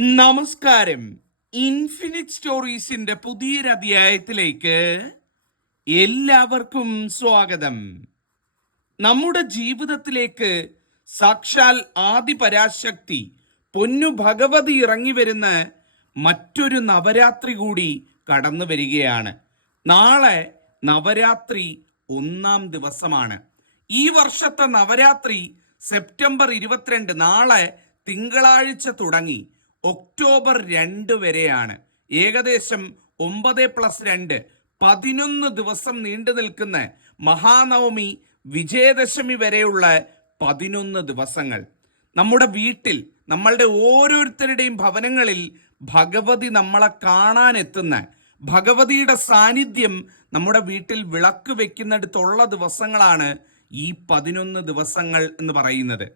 നമസ്കാരം. ഇൻഫിനിറ്റ് സ്റ്റോറീസിന്റെ പുതിയൊരധ്യായത്തിലേക്ക് എല്ലാവർക്കും സ്വാഗതം. നമ്മുടെ ജീവിതത്തിലേക്ക് സാക്ഷാൽ ആദിപരാശക്തി പൊന്നു ഭഗവതി ഇറങ്ങി വരുന്ന മറ്റൊരു നവരാത്രി കൂടി കടന്നു വരികയാണ്. നാളെ നവരാത്രി ഒന്നാം ദിവസമാണ്. ഈ വർഷത്തെ നവരാത്രി സെപ്റ്റംബർ ഇരുപത്തിരണ്ട് നാളെ തിങ്കളാഴ്ച തുടങ്ങി. ഒക്ടോബർ രണ്ട് വരെയാണ്. ഏകദേശം ഒമ്പത് പ്ലസ് രണ്ട് പതിനൊന്ന് ദിവസം നീണ്ടു നിൽക്കുന്ന മഹാനവമി വിജയദശമി വരെയുള്ള പതിനൊന്ന് ദിവസങ്ങൾ. നമ്മുടെ വീട്ടിൽ നമ്മളുടെ ഓരോരുത്തരുടെയും ഭവനങ്ങളിൽ ഭഗവതി നമ്മളെ കാണാൻ എത്തുന്ന ഭഗവതിയുടെ സാന്നിധ്യം നമ്മുടെ വീട്ടിൽ വിളക്ക് വെക്കുന്നിടത്തുള്ള ദിവസങ്ങളാണ് ഈ പതിനൊന്ന് ദിവസങ്ങൾ എന്ന് പറയുന്നത്.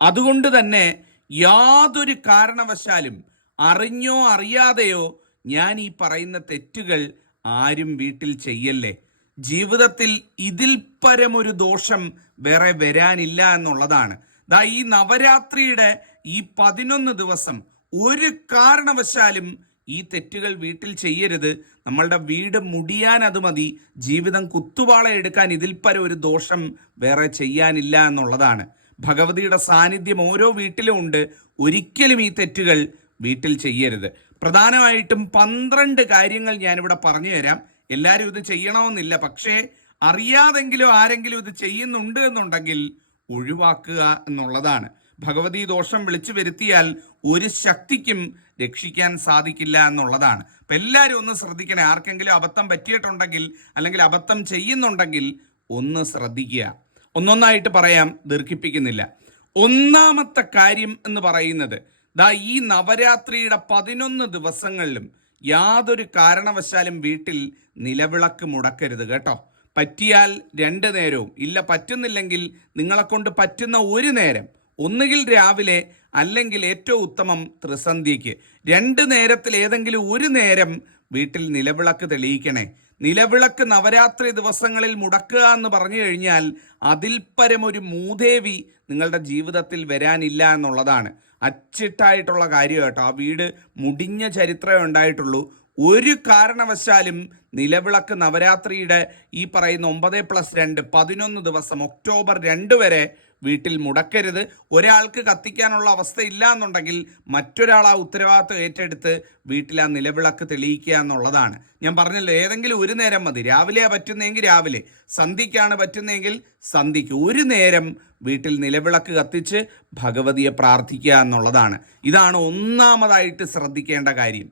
അതുകൊണ്ട് തന്നെ യാതൊരു കാരണവശാലും അറിഞ്ഞോ അറിയാതെയോ ഞാൻ ഈ പറയുന്ന തെറ്റുകൾ ആരും വീട്ടിൽ ചെയ്യല്ലേ? ജീവിതത്തിൽ ഇതിൽ പരമൊരു ദോഷം വേറെ വരാനില്ല എന്നുള്ളതാണ്. ദാ ഈ നവരാത്രിയുടെ ഈ പതിനൊന്ന് ദിവസം ഒരു കാരണവശാലും ഈ തെറ്റുകൾ വീട്ടിൽ ചെയ്യരുത്. നമ്മളുടെ വീട് മുടിയാൻ അത് മതി. ജീവിതം കുത്തുവാള എടുക്കാൻ ഇതിൽ പരം ഒരു ദോഷം വേറെ ചെയ്യാനില്ല എന്നുള്ളതാണ്. ഭഗവതിയുടെ സാന്നിധ്യം ഓരോ വീട്ടിലും ഉണ്ട്. ഒരിക്കലും ഈ തെറ്റുകൾ വീട്ടിൽ ചെയ്യരുത്. പ്രധാനമായിട്ടും പന്ത്രണ്ട് കാര്യങ്ങൾ ഞാനിവിടെ പറഞ്ഞു തരാം. എല്ലാവരും ഇത് ചെയ്യണമെന്നില്ല. പക്ഷേ അറിയാതെങ്കിലും ആരെങ്കിലും ഇത് ചെയ്യുന്നുണ്ട് എന്നുണ്ടെങ്കിൽ ഒഴിവാക്കുക എന്നുള്ളതാണ്. ഭഗവതി ദോഷം വിളിച്ചു വരുത്തിയാൽ ഒരു ശക്തിക്കും രക്ഷിക്കാൻ സാധിക്കില്ല എന്നുള്ളതാണ്. അപ്പം എല്ലാവരും ഒന്ന് ശ്രദ്ധിക്കണേ. ആർക്കെങ്കിലും അബദ്ധം പറ്റിയിട്ടുണ്ടെങ്കിൽ അല്ലെങ്കിൽ അബദ്ധം ചെയ്യുന്നുണ്ടെങ്കിൽ ഒന്ന് ശ്രദ്ധിക്കുക. ഒന്നൊന്നായിട്ട് പറയാം ദീർഘിപ്പിക്കുന്നില്ല. ഒന്നാമത്തെ കാര്യം എന്ന് പറയുന്നത് ദാ ഈ നവരാത്രിയുടെ പതിനൊന്ന് ദിവസങ്ങളിലും യാതൊരു കാരണവശാലും വീട്ടിൽ നിലവിളക്ക് മുടക്കരുത് കേട്ടോ. പറ്റിയാൽ രണ്ട് നേരവും. ഇല്ല പറ്റുന്നില്ലെങ്കിൽ നിങ്ങളെ കൊണ്ട് പറ്റുന്ന ഒരു നേരം. ഒന്നുകിൽ രാവിലെ അല്ലെങ്കിൽ ഏറ്റവും ഉത്തമം ത്രിസന്ധ്യയ്ക്ക്. രണ്ട് നേരത്തിൽ ഏതെങ്കിലും ഒരു നേരം വീട്ടിൽ നിലവിളക്ക് തെളിയിക്കണേ. നിലവിളക്ക് നവരാത്രി ദിവസങ്ങളിൽ മുടക്കുക എന്ന് പറഞ്ഞു കഴിഞ്ഞാൽ അതിൽ പരമൊരു മൂദേവി നിങ്ങളുടെ ജീവിതത്തിൽ വരാനില്ല എന്നുള്ളതാണ്. അച്ചിട്ടായിട്ടുള്ള കാര്യം കേട്ടോ. ആ വീട് മുടിഞ്ഞ ചരിത്രമേ ഉണ്ടായിട്ടുള്ളൂ. ഒരു കാരണവശാലും നിലവിളക്ക് നവരാത്രിയുടെ ഈ പറയുന്ന ഒമ്പത് പ്ലസ് രണ്ട് പതിനൊന്ന് ദിവസം ഒക്ടോബർ രണ്ട് വരെ വീട്ടിൽ മുടക്കരുത്. ഒരാൾക്ക് കത്തിക്കാനുള്ള അവസ്ഥ ഇല്ല എന്നുണ്ടെങ്കിൽ മറ്റൊരാൾ ആ ഉത്തരവാദിത്വം ഏറ്റെടുത്ത് വീട്ടിൽ ആ നിലവിളക്ക് തെളിയിക്കുക എന്നുള്ളതാണ്. ഞാൻ പറഞ്ഞല്ലോ ഏതെങ്കിലും ഒരു നേരം മതി. രാവിലെയാ പറ്റുന്നതെങ്കിൽ രാവിലെ. സന്ധിക്കാണ് പറ്റുന്നതെങ്കിൽ സന്ധിക്ക് ഒരു നേരം വീട്ടിൽ നിലവിളക്ക് കത്തിച്ച് ഭഗവതിയെ പ്രാർത്ഥിക്കുക എന്നുള്ളതാണ്. ഇതാണ് ഒന്നാമതായിട്ട് ശ്രദ്ധിക്കേണ്ട കാര്യം.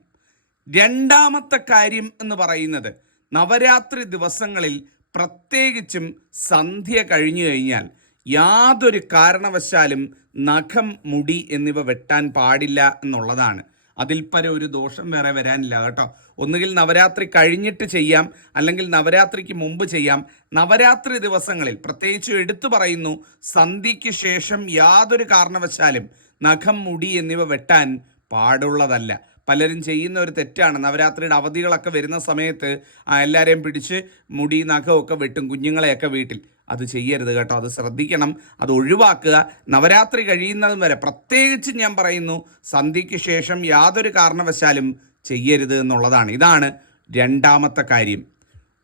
രണ്ടാമത്തെ കാര്യം എന്ന് പറയുന്നത് നവരാത്രി ദിവസങ്ങളിൽ പ്രത്യേകിച്ചും സന്ധ്യ കഴിഞ്ഞു കഴിഞ്ഞാൽ യാതൊരു കാരണവശാലും നഖം മുടി എന്നിവ വെട്ടാൻ പാടില്ല എന്നുള്ളതാണ്. അതിൽ പര ഒരു ദോഷം വേറെ വരാനില്ല കേട്ടോ. ഒന്നുകിൽ നവരാത്രി കഴിഞ്ഞിട്ട് ചെയ്യാം അല്ലെങ്കിൽ നവരാത്രിക്ക് മുമ്പ് ചെയ്യാം. നവരാത്രി ദിവസങ്ങളിൽ പ്രത്യേകിച്ച് എടുത്തു പറയുന്നു സന്ധ്യയ്ക്ക് ശേഷം യാതൊരു കാരണവശാലും നഖം മുടി എന്നിവ വെട്ടാൻ പാടുള്ളതല്ല. പലരും ചെയ്യുന്ന ഒരു തെറ്റാണ്. നവരാത്രിയുടെ അവധികളൊക്കെ വരുന്ന സമയത്ത് എല്ലാവരെയും പിടിച്ച് മുടി നഖമൊക്കെ വെട്ടും കുഞ്ഞുങ്ങളെയൊക്കെ വീട്ടിൽ. അത് ചെയ്യരുത് കേട്ടോ. അത് ശ്രദ്ധിക്കണം. അത് ഒഴിവാക്കുക. നവരാത്രി കഴിയുന്നതും വരെ പ്രത്യേകിച്ച് ഞാൻ പറയുന്നു സന്ധ്യയ്ക്ക് ശേഷം യാതൊരു കാരണവശാലും ചെയ്യരുത് എന്നുള്ളതാണ്. ഇതാണ് രണ്ടാമത്തെ കാര്യം.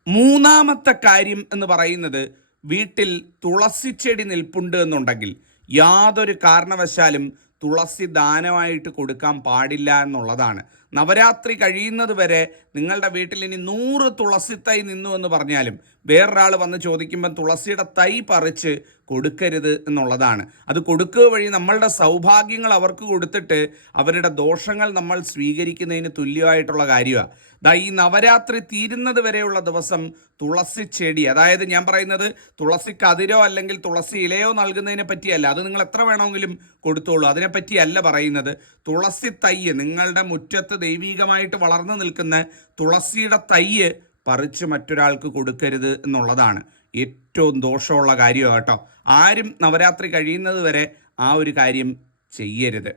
മൂന്നാമത്തെ കാര്യം എന്ന് പറയുന്നത് വീട്ടിൽ തുളസി ചെടി നിൽപ്പുണ്ട് എന്നുണ്ടെങ്കിൽ യാതൊരു കാരണവശാലും തുളസി ദാനമായിട്ട് കൊടുക്കാൻ പാടില്ല എന്നുള്ളതാണ്. നവരാത്രി കഴിയുന്നത് വരെ നിങ്ങളുടെ വീട്ടിൽ ഇനി നൂറ് തുളസി തൈ നിന്നു എന്ന് പറഞ്ഞാലും വേറൊരാൾ വന്ന് ചോദിക്കുമ്പം തുളസിയുടെ തൈ പറിച്ച് കൊടുക്കരുത് എന്നുള്ളതാണ്. അത് കൊടുക്കുക വഴി നമ്മളുടെ സൗഭാഗ്യങ്ങൾ അവർക്ക് കൊടുത്തിട്ട് അവരുടെ ദോഷങ്ങൾ നമ്മൾ സ്വീകരിക്കുന്നതിന് തുല്യമായിട്ടുള്ള കാര്യമാണ് ദാ ഈ നവരാത്രി തീരുന്നത് വരെയുള്ള ദിവസം തുളസി ചെടി അതായത് ഞാൻ പറയുന്നത് തുളസി കതിരോ അല്ലെങ്കിൽ തുളസി ഇലയോ നൽകുന്നതിനെ പറ്റിയല്ല അത് നിങ്ങൾ എത്ര വേണമെങ്കിലും കൊടുത്തോളൂ. അതിനെപ്പറ്റിയല്ല പറയുന്നത് തുളസി തയ്യ് നിങ്ങളുടെ മുറ്റത്ത് ദൈവീകമായിട്ട് വളർന്നു നിൽക്കുന്ന തുളസിയുടെ തയ്യ് പറിച്ച് മറ്റൊരാൾക്ക് കൊടുക്കരുത് എന്നുള്ളതാണ് ഏറ്റവും ദോഷമുള്ള കാര്യമാണ് കേട്ടോ. ആരും നവരാത്രി കഴിയുന്നത് വരെ ആ ഒരു കാര്യം ചെയ്യരുത്.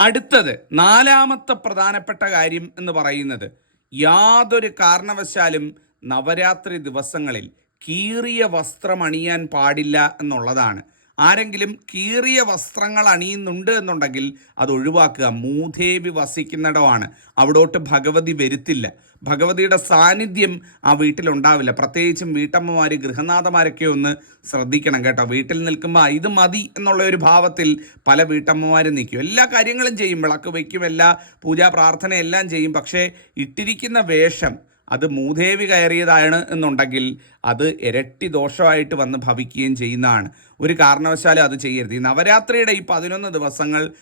അടുത്തത് നാലാമത്തെ പ്രധാനപ്പെട്ട കാര്യം എന്ന് പറയുന്നത് യാതൊരു കാരണവശാലും നവരാത്രി ദിവസങ്ങളിൽ കീറിയ വസ്ത്രമണിയാൻ പാടില്ല എന്നുള്ളതാണ്. ആരെങ്കിലും കീറിയ വസ്ത്രങ്ങൾ അണിയുന്നുണ്ട് എന്നുണ്ടെങ്കിൽ അത് ഒഴിവാക്കുക. മൂധേവി വസിക്കുന്നിടമാണ്. അവിടോട്ട് ഭഗവതി വരുത്തില്ല. ഭഗവതിയുടെ സാന്നിധ്യം ആ വീട്ടിലുണ്ടാവില്ല. പ്രത്യേകിച്ചും വീട്ടമ്മമാർ ഗൃഹനാഥമാരൊക്കെ ഒന്ന് ശ്രദ്ധിക്കണം കേട്ടോ. വീട്ടിൽ നിൽക്കുമ്പോൾ ഇത് മതി എന്നുള്ള ഒരു ഭാവത്തിൽ പല വീട്ടമ്മമാരും നിൽക്കും. എല്ലാ കാര്യങ്ങളും ചെയ്യും. വിളക്ക് വയ്ക്കും എല്ലാ പൂജാ പ്രാർത്ഥന എല്ലാം ചെയ്യും. പക്ഷേ ഇട്ടിരിക്കുന്ന വേഷം അത് മൂദേവി കയറിയതാണ് എന്നുണ്ടെങ്കിൽ അത് ഇരട്ടി ദോഷമായിട്ട് വന്ന് ഭവിക്കുകയും ചെയ്യുന്നതാണ്. ഒരു കാരണവശാലും അത് ചെയ്യരുത്. ഈ നവരാത്രിയുടെ ഈ പതിനൊന്ന് ദിവസങ്ങൾ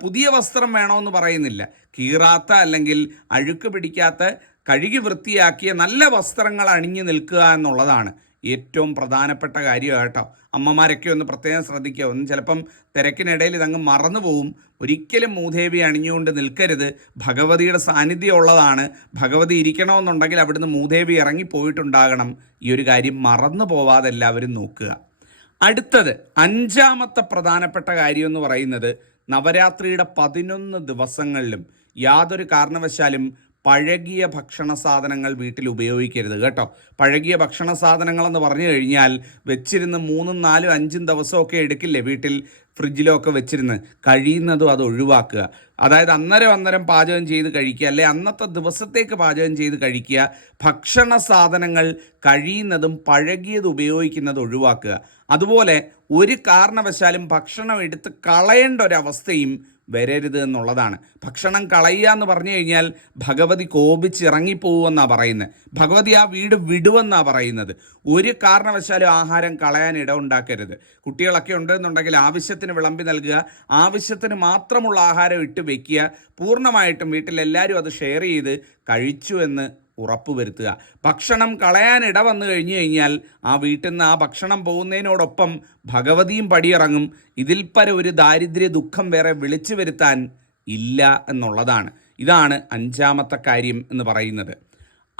പുതിയ വസ്ത്രം വേണമെന്ന് പറയുന്നില്ല. കീറാത്ത അല്ലെങ്കിൽ അഴുക്ക് പിടിക്കാത്ത കഴുകി വൃത്തിയാക്കിയ നല്ല വസ്ത്രങ്ങൾ അണിഞ്ഞു നിൽക്കുക എന്നുള്ളതാണ്. ഏറ്റവും പ്രധാനപ്പെട്ട കാര്യമാണ് കേട്ടോ. അമ്മമാരൊക്കെ ഒന്ന് പ്രത്യേകം ശ്രദ്ധിക്കുക. ഒന്ന് ചിലപ്പം തിരക്കിനിടയിൽ ഇതങ്ങ് മറന്നു പോവും. ഒരിക്കലും മൂദേവി അണിഞ്ഞുകൊണ്ട് നിൽക്കരുത്. ഭഗവതിയുടെ സാന്നിധ്യം ഉള്ളതാണ്. ഭഗവതി ഇരിക്കണമെന്നുണ്ടെങ്കിൽ അവിടുന്ന് മൂദേവി ഇറങ്ങിപ്പോയിട്ടുണ്ടാകണം ഈ ഒരു കാര്യം മറന്നു പോവാതെ എല്ലാവരും നോക്കുക. അടുത്തത് അഞ്ചാമത്തെ പ്രധാനപ്പെട്ട കാര്യം എന്ന് പറയുന്നത് നവരാത്രിയുടെ പതിനൊന്ന് ദിവസങ്ങളിലും യാതൊരു കാരണവശാലും പഴകിയ ഭക്ഷണ സാധനങ്ങൾ വീട്ടിൽ ഉപയോഗിക്കരുത് കേട്ടോ. പഴകിയ ഭക്ഷണ സാധനങ്ങൾ എന്ന് പറഞ്ഞു കഴിഞ്ഞാൽ വെച്ചിരുന്ന് മൂന്നും നാലും അഞ്ചും ദിവസമൊക്കെ എടുക്കില്ലേ വീട്ടിൽ ഫ്രിഡ്ജിലോ ഒക്കെ വെച്ചിരുന്ന്. കഴിയുന്നതും അത് ഒഴിവാക്കുക. അതായത് അന്നേരം അന്നേരം പാചകം ചെയ്ത് കഴിക്കുക. അല്ലെ അന്നത്തെ ദിവസത്തേക്ക് പാചകം ചെയ്ത് കഴിക്കുക. ഭക്ഷണ സാധനങ്ങൾ കഴിയുന്നതും പഴകിയത് ഉപയോഗിക്കുന്നത് ഒഴിവാക്കുക. അതുപോലെ ഒരു കാരണവശാലും ഭക്ഷണം എടുത്ത് കളയേണ്ട ഒരവസ്ഥയും വരരുത് എന്നുള്ളതാണ്. ഭക്ഷണം കളയുക എന്ന് പറഞ്ഞു കഴിഞ്ഞാൽ ഭഗവതി കോപിച്ചിറങ്ങിപ്പോവെന്നാണ് പറയുന്നത്. ഭഗവതി ആ വീട് വിടുവെന്നാണ് പറയുന്നത്. ഒരു കാരണവശാലും ആഹാരം കളയാൻ ഇടമുണ്ടാക്കരുത് കുട്ടികളൊക്കെ ഉണ്ടെന്നുണ്ടെങ്കിൽ ആവശ്യത്തിന് വിളമ്പി നൽകുക ആവശ്യത്തിന് മാത്രമുള്ള ആഹാരം ഇട്ട് വെക്കുക പൂർണമായിട്ടും വീട്ടിലെല്ലാവരും അത് ഷെയർ ചെയ്ത് കഴിച്ചു എന്ന് ഉറപ്പുവരുത്തുക. ഭക്ഷണം കളയാൻ ഇട വന്നു കഴിഞ്ഞു കഴിഞ്ഞാൽ ആ വീട്ടിൽ നിന്ന് ആ ഭക്ഷണം പോകുന്നതിനോടൊപ്പം ഭഗവതിയും പടിയിറങ്ങും. ഇതിൽ പര ഒരു ദാരിദ്ര്യ ദുഃഖം വേറെ വിളിച്ചു വരുത്താൻ ഇല്ല എന്നുള്ളതാണ്. ഇതാണ് അഞ്ചാമത്തെ കാര്യം എന്ന് പറയുന്നത്.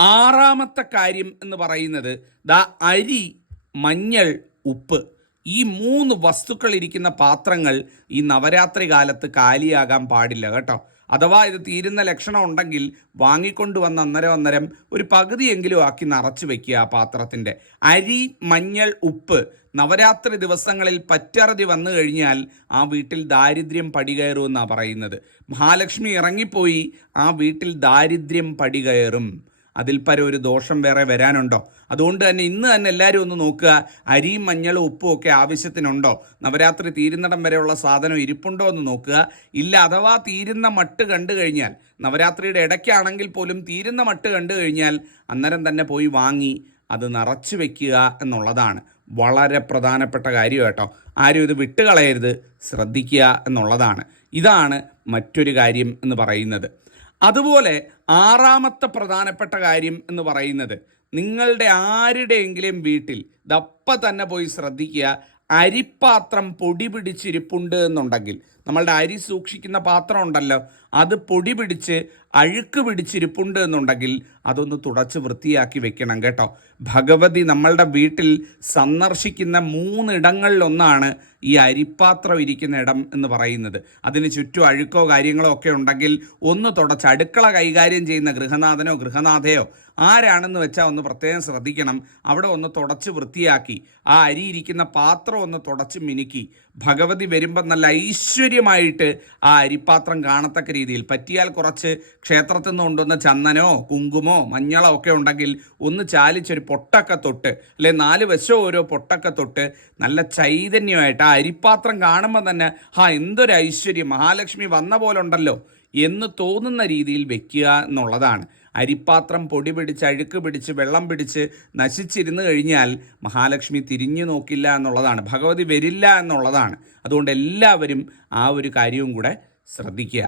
ആറാമത്തെ കാര്യം എന്ന് പറയുന്നത് ദാ അരി മഞ്ഞൾ ഉപ്പ് ഈ മൂന്ന് വസ്തുക്കൾ ഇരിക്കുന്ന പാത്രങ്ങൾ ഈ നവരാത്രി കാലത്ത് കാലിയാകാൻ പാടില്ല കേട്ടോ. അഥവാ ഇത് തീരുന്ന ലക്ഷണം ഉണ്ടെങ്കിൽ വാങ്ങിക്കൊണ്ട് വന്ന് അന്നേരം അന്നേരം ഒരു പകുതിയെങ്കിലും ആക്കി നിറച്ച് വെക്കുക ആ പാത്രത്തിന്റെ. അരി മഞ്ഞൾ ഉപ്പ് നവരാത്രി ദിവസങ്ങളിൽ പറ്ററുതി വന്നു കഴിഞ്ഞാൽ ആ വീട്ടിൽ ദാരിദ്ര്യം പടികയറുമെന്നാണ് പറയുന്നത്. മഹാലക്ഷ്മി ഇറങ്ങിപ്പോയി ആ വീട്ടിൽ ദാരിദ്ര്യം പടികയറും. അതിൽ പരം ഒരു ദോഷം വേറെ വരാനുണ്ടോ? അതുകൊണ്ട് തന്നെ ഇന്ന് തന്നെ എല്ലാവരും ഒന്ന് നോക്കുക. അരിയും മഞ്ഞളും ഉപ്പും ഒക്കെ ആവശ്യത്തിനുണ്ടോ? നവരാത്രി തീരുന്നിടം വരെയുള്ള സാധനം ഇരിപ്പുണ്ടോ എന്ന് നോക്കുക. ഇല്ല അഥവാ തീരുന്ന മട്ട് കണ്ടു കഴിഞ്ഞാൽ നവരാത്രിയുടെ ഇടയ്ക്കാണെങ്കിൽ പോലും തീരുന്ന മട്ട് കണ്ടു കഴിഞ്ഞാൽ അന്നേരം തന്നെ പോയി വാങ്ങി അത് നിറച്ചു വെക്കുക എന്നുള്ളതാണ് വളരെ പ്രധാനപ്പെട്ട കാര്യം കേട്ടോ. ആരും ഇത് വിട്ടുകളയരുത് ശ്രദ്ധിക്കുക എന്നുള്ളതാണ്. ഇതാണ് മറ്റൊരു കാര്യം എന്ന് പറയുന്നത്. അതുപോലെ ആറാമത്തെ പ്രധാനപ്പെട്ട കാര്യം എന്ന് പറയുന്നത് നിങ്ങളുടെ ആരുടെയെങ്കിലും വീട്ടിൽ ദപ്പ തന്നെ പോയി ശ്രദ്ധിക്കുക അരിപ്പാത്രം പൊടി പിടിച്ചിരിപ്പുണ്ട് എന്നുണ്ടെങ്കിൽ നമ്മളുടെ അരി സൂക്ഷിക്കുന്ന പാത്രം ഉണ്ടല്ലോ അത് പൊടി പിടിച്ച് അഴുക്ക് പിടിച്ചിരിപ്പുണ്ട് എന്നുണ്ടെങ്കിൽ അതൊന്ന് തുടച്ച് വൃത്തിയാക്കി വെക്കണം കേട്ടോ. ഭഗവതി നമ്മളുടെ വീട്ടിൽ സന്ദർശിക്കുന്ന മൂന്നിടങ്ങളിലൊന്നാണ് ഈ അരിപ്പാത്രം ഇരിക്കുന്ന ഇടം എന്ന് പറയുന്നത്. അതിന് ചുറ്റും അഴുക്കോ കാര്യങ്ങളോ ഒക്കെ ഉണ്ടെങ്കിൽ ഒന്ന് തുടച്ച് അടുക്കള കൈകാര്യം ചെയ്യുന്ന ഗൃഹനാഥനോ ഗൃഹനാഥയോ ആരാണെന്ന് വെച്ചാൽ ഒന്ന് പ്രത്യേകം ശ്രദ്ധിക്കണം. അവിടെ ഒന്ന് തുടച്ച് വൃത്തിയാക്കി. ആ അരി ഇരിക്കുന്ന പാത്രം ഒന്ന് തുടച്ച് മിനുക്കി. ഭഗവതി വരുമ്പം നല്ല ഐശ്വര്യമായിട്ട് ആ അരിപ്പാത്രം കാണത്തക്ക രീതിയിൽ പറ്റിയാൽ കുറച്ച് ക്ഷേത്രത്തിൽ നിന്ന് കൊണ്ടുവന്ന ചന്ദനോ കുങ്കുമോ മഞ്ഞളോ ഒക്കെ ഉണ്ടെങ്കിൽ ഒന്ന് ചാലിച്ചൊരു പൊട്ടൊക്കെ തൊട്ട് അല്ലെ നാല് വശവും ഓരോ പൊട്ടൊക്കെ തൊട്ട് നല്ല ചൈതന്യമായിട്ട് ആ അരിപ്പാത്രം കാണുമ്പോൾ തന്നെ ആ എന്തൊരു ഐശ്വര്യം. മഹാലക്ഷ്മി വന്ന പോലെ ഉണ്ടല്ലോ എന്ന് തോന്നുന്ന രീതിയിൽ വെക്കുക എന്നുള്ളതാണ്. അരിപ്പാത്രം പൊടി പിടിച്ച് അഴുക്ക് പിടിച്ച് വെള്ളം പിടിച്ച് നശിച്ചിരുന്നു കഴിഞ്ഞാൽ മഹാലക്ഷ്മി തിരിഞ്ഞു നോക്കില്ല എന്നുള്ളതാണ്. ഭഗവതി വരില്ല എന്നുള്ളതാണ്. അതുകൊണ്ട് എല്ലാവരും ആ ഒരു കാര്യവും കൂടെ ശ്രദ്ധിക്കുക.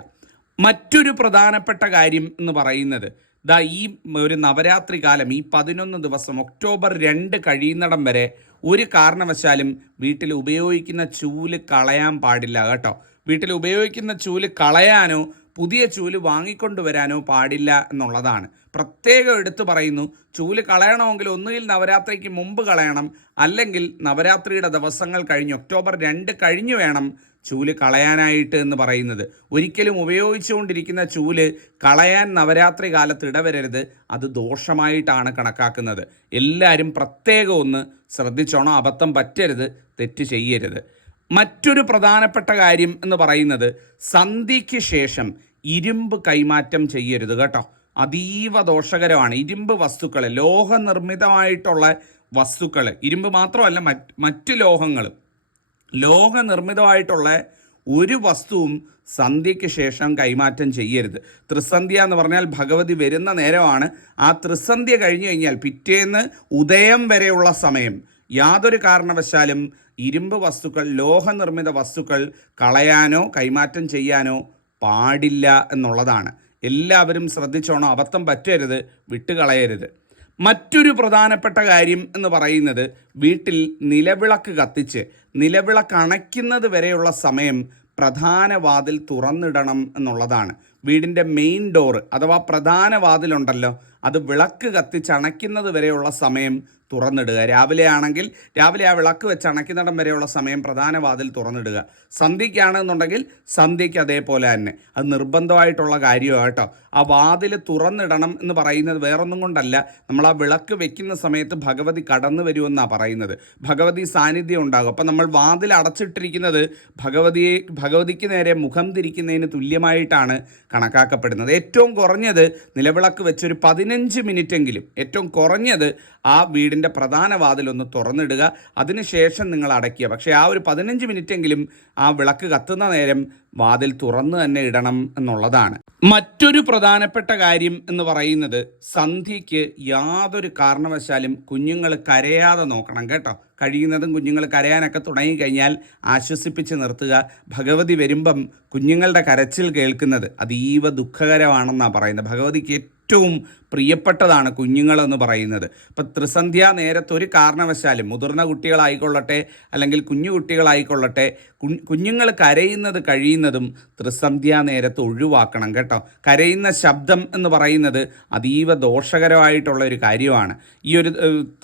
മറ്റൊരു പ്രധാനപ്പെട്ട കാര്യം എന്ന് പറയുന്നത് ദാ ഈ ഒരു നവരാത്രി കാലം ഈ പതിനൊന്ന് ദിവസം ഒക്ടോബർ രണ്ട് കഴിയുന്നിടം വരെ ഒരു കാരണവശാലും വീട്ടിൽ ഉപയോഗിക്കുന്ന ചൂൽ കളയാൻ പാടില്ല കേട്ടോ. വീട്ടിൽ ഉപയോഗിക്കുന്ന ചൂൽ കളയാനോ പുതിയ ചൂൽ വാങ്ങിക്കൊണ്ടുവരാനോ പാടില്ല എന്നുള്ളതാണ്. പ്രത്യേകം എടുത്തു പറയുന്നു. ചൂൽ കളയണമെങ്കിൽ ഒന്നുകിൽ നവരാത്രിക്ക് മുമ്പ് കളയണം അല്ലെങ്കിൽ നവരാത്രിയുടെ ദിവസങ്ങൾ കഴിഞ്ഞ് ഒക്ടോബർ രണ്ട് കഴിഞ്ഞ് വേണം ചൂൽ കളയാനായിട്ട് എന്ന് പറയുന്നത്. ഒരിക്കലും ഉപയോഗിച്ചുകൊണ്ടിരിക്കുന്ന ചൂൽ കളയാൻ നവരാത്രി കാലത്ത് ഇടവരരുത്. അത് ദോഷമായിട്ടാണ് കണക്കാക്കുന്നത്. എല്ലാവരും പ്രത്യേകം ഒന്ന് ശ്രദ്ധിച്ചോണം. അബദ്ധം പറ്റരുത് തെറ്റ് ചെയ്യരുത്. മറ്റൊരു പ്രധാനപ്പെട്ട കാര്യം എന്ന് പറയുന്നത് സന്ധ്യയ്ക്ക് ശേഷം ഇരുമ്പ് കൈമാറ്റം ചെയ്യരുത് കേട്ടോ. അതീവ ദോഷകരമാണ്. ഇരുമ്പ് വസ്തുക്കൾ ലോഹനിർമ്മിതമായിട്ടുള്ള വസ്തുക്കൾ ഇരുമ്പ് മാത്രമല്ല മറ്റ് ലോഹങ്ങൾ ലോഹ ലോഹനിർമ്മിതമായിട്ടുള്ള ഒരു വസ്തുവും സന്ധ്യയ്ക്ക് ശേഷം കൈമാറ്റം ചെയ്യരുത്. ത്രിസന്ധ്യ എന്ന് പറഞ്ഞാൽ ഭഗവതി വരുന്ന നേരമാണ്. ആ ത്രിസന്ധ്യ കഴിഞ്ഞു കഴിഞ്ഞാൽ പിറ്റേന്ന് ഉദയം വരെയുള്ള സമയം. യാതൊരു കാരണവശാലും ഇരുമ്പ് വസ്തുക്കൾ ലോഹനിർമ്മിത വസ്തുക്കൾ കളയാനോ കൈമാറ്റം ചെയ്യാനോ പാടില്ല എന്നുള്ളതാണ്. എല്ലാവരും ശ്രദ്ധിച്ചോണം അബദ്ധം പറ്റരുത് വിട്ടുകളയരുത്. മറ്റൊരു പ്രധാനപ്പെട്ട കാര്യം എന്ന് പറയുന്നത് വീട്ടിൽ നിലവിളക്ക് കത്തിച്ച് നിലവിളക്ക് അണയ്ക്കുന്നത് വരെയുള്ള സമയം പ്രധാന വാതിൽ തുറന്നിടണം എന്നുള്ളതാണ്. വീടിന്റെ മെയിൻ ഡോർ അഥവാ പ്രധാന വാതിലുണ്ടല്ലോ അത് വിളക്ക് കത്തിച്ച് അണയ്ക്കുന്നത് വരെയുള്ള സമയം തുറന്നിടുക. രാവിലെ ആണെങ്കിൽ രാവിലെ ആ വിളക്ക് വെച്ച് അണയ്ക്കുന്നിടം വരെയുള്ള സമയം പ്രധാന വാതിൽ തുറന്നിടുക. സന്ധ്യയ്ക്കാണെന്നുണ്ടെങ്കിൽ സന്ധ്യയ്ക്ക് അതേപോലെ തന്നെ. അത് നിർബന്ധമായിട്ടുള്ള കാര്യമാണ് കേട്ടോ. ആ വാതിൽ തുറന്നിടണം എന്ന് പറയുന്നത് വേറൊന്നും കൊണ്ടല്ല. നമ്മൾ ആ വിളക്ക് വെക്കുന്ന സമയത്ത് ഭഗവതി കടന്നു വരുമെന്നാണ് പറയുന്നത്. ഭഗവതി സാന്നിധ്യം ഉണ്ടാകും. അപ്പം നമ്മൾ വാതിൽ അടച്ചിട്ടിരിക്കുന്നത് ഭഗവതിയെ ഭഗവതിക്ക് നേരെ മുഖം തിരിക്കുന്നതിന് തുല്യമായിട്ടാണ് കണക്കാക്കപ്പെടുന്നത്. ഏറ്റവും കുറഞ്ഞത് നിലവിളക്ക് വെച്ചൊരു പതിനഞ്ച് മിനിറ്റെങ്കിലും ഏറ്റവും കുറഞ്ഞത് ആ വീടിന്റെ പ്രധാന വാതിലൊന്ന് തുറന്നിടുക. അതിനുശേഷം നിങ്ങൾ അടയ്ക്കുക. പക്ഷേ ആ ഒരു പതിനഞ്ച് മിനിറ്റെങ്കിലും ആ വിളക്ക് കത്തുന്ന നേരം വാതിൽ തുറന്ന് തന്നെ ഇടണം എന്നുള്ളതാണ്. മറ്റൊരു പ്രധാനപ്പെട്ട കാര്യം എന്ന് പറയുന്നത് സന്ധ്യയ്ക്ക് യാതൊരു കാരണവശാലും കുഞ്ഞുങ്ങൾ കരയാതെ നോക്കണം കേട്ടോ. കഴിയുന്നതും കുഞ്ഞുങ്ങൾ കരയാനൊക്കെ തുടങ്ങിക്കഴിഞ്ഞാൽ ആശ്വസിപ്പിച്ച് നിർത്തുക. ഭഗവതി വരുമ്പം കുഞ്ഞുങ്ങളുടെ കരച്ചിൽ കേൾക്കുന്നത് അതീവ ദുഃഖകരമാണെന്നാണ് പറയുന്നത്. ഭഗവതിക്ക് ഏറ്റവും പ്രിയപ്പെട്ടതാണ് കുഞ്ഞുങ്ങളെന്ന് പറയുന്നത്. ഇപ്പം ത്രിസന്ധ്യ നേരത്തെ ഒരു കാരണവശാലും മുതിർന്ന കുട്ടികളായിക്കൊള്ളട്ടെ അല്ലെങ്കിൽ കുഞ്ഞു കുട്ടികളായിക്കൊള്ളട്ടെ കുഞ്ഞുങ്ങൾ കരയുന്നത് കഴിയുന്നതും ത്രിസന്ധ്യ നേരത്ത് ഒഴിവാക്കണം കേട്ടോ. കരയുന്ന ശബ്ദം എന്ന് പറയുന്നത് അതീവ ദോഷകരമായിട്ടുള്ള ഒരു കാര്യമാണ്. ഈ ഒരു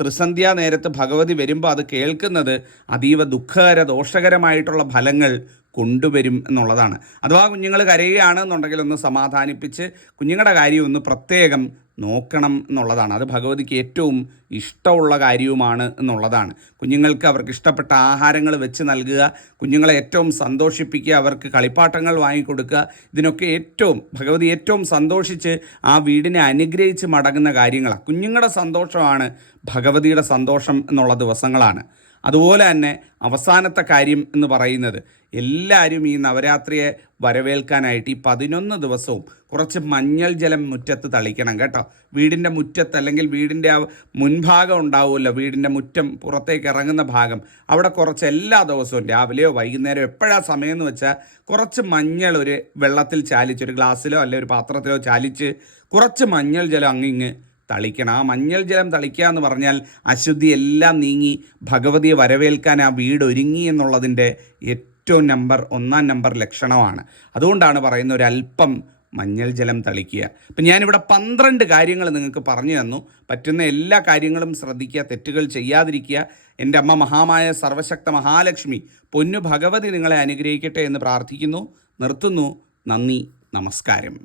ത്രിസന്ധ്യ നേരത്ത് ഭഗവതി വരുമ്പോൾ അത് കേൾക്കുന്നത് അതീവ ദുഃഖകര ദോഷകരമായിട്ടുള്ള ഫലങ്ങൾ കൊണ്ടുവരും എന്നുള്ളതാണ്. അഥവാ കുഞ്ഞുങ്ങൾ കരയുകയാണെന്നുണ്ടെങ്കിൽ ഒന്ന് സമാധാനിപ്പിച്ച് കുഞ്ഞുങ്ങളുടെ കാര്യം ഒന്ന് പ്രത്യേകം നോക്കണം എന്നുള്ളതാണ്. അത് ഭഗവതിക്ക് ഏറ്റവും ഇഷ്ടമുള്ള കാര്യവുമാണ് എന്നുള്ളതാണ്. കുഞ്ഞുങ്ങൾക്ക് അവർക്ക് ഇഷ്ടപ്പെട്ട ആഹാരങ്ങൾ വെച്ച് നൽകുക കുഞ്ഞുങ്ങളെ ഏറ്റവും സന്തോഷിപ്പിക്കുക അവർക്ക് കളിപ്പാട്ടങ്ങൾ വാങ്ങിക്കൊടുക്കുക ഇതിനൊക്കെ ഏറ്റവും ഭഗവതി ഏറ്റവും സന്തോഷിച്ച് ആ വീടിനെ അനുഗ്രഹിച്ച് മടങ്ങുന്ന കാര്യങ്ങളാണ് കുഞ്ഞുങ്ങളുടെ സന്തോഷമാണ് ഭഗവതിയുടെ സന്തോഷം എന്നുള്ള ദിവസങ്ങളാണ്. അതുപോലെ തന്നെ അവസാനത്തെ കാര്യം എന്ന് പറയുന്നത് എല്ലാവരും ഈ നവരാത്രിയെ വരവേൽക്കാനായിട്ട് ഈ പതിനൊന്ന് ദിവസവും കുറച്ച് മഞ്ഞൾ ജലം മുറ്റത്ത് തളിക്കണം കേട്ടോ. വീടിന്റെ മുറ്റത്ത് അല്ലെങ്കിൽ വീടിന്റെ ആ മുൻഭാഗം ഉണ്ടാവുമല്ലോ. വീടിന്റെ മുറ്റം പുറത്തേക്ക് ഇറങ്ങുന്ന ഭാഗം. അവിടെ കുറച്ച് എല്ലാ ദിവസവും രാവിലെയോ വൈകുന്നേരമോ എപ്പോഴാ സമയം എന്ന് വെച്ചാൽ കുറച്ച് മഞ്ഞൾ ഒരു വെള്ളത്തിൽ ചാലിച്ച് ഒരു ഗ്ലാസ്സിലോ അല്ലെങ്കിൽ ഒരു പാത്രത്തിലോ ചാലിച്ച് കുറച്ച് മഞ്ഞൾ ജലം അങ്ങിങ്ങ് തളിക്കണം. ആ മഞ്ഞൾ ജലം തളിക്കുക എന്ന് പറഞ്ഞാൽ അശുദ്ധി എല്ലാം നീങ്ങി ഭഗവതിയെ വരവേൽക്കാൻ ആ വീട് ഒരുങ്ങി എന്നുള്ളതിന്റെ ഏറ്റവും നമ്പർ ഒന്നാം നമ്പർ ലക്ഷണമാണ്. അതുകൊണ്ടാണ് പറയുന്ന ഒരല്പം മഞ്ഞൾ ജലം തളിക്കുക. അപ്പം ഞാനിവിടെ പന്ത്രണ്ട് കാര്യങ്ങൾ നിങ്ങൾക്ക് പറഞ്ഞു തന്നു. പറ്റുന്ന എല്ലാ കാര്യങ്ങളും ശ്രദ്ധിക്കുക തെറ്റുകൾ ചെയ്യാതിരിക്കുക. എന്റെ അമ്മ മഹാമായ സർവശക്ത മഹാലക്ഷ്മി പൊന്നു ഭഗവതി നിങ്ങളെ അനുഗ്രഹിക്കട്ടെ എന്ന് പ്രാർത്ഥിക്കുന്നു. നിർത്തുന്നു. നന്ദി. നമസ്കാരം.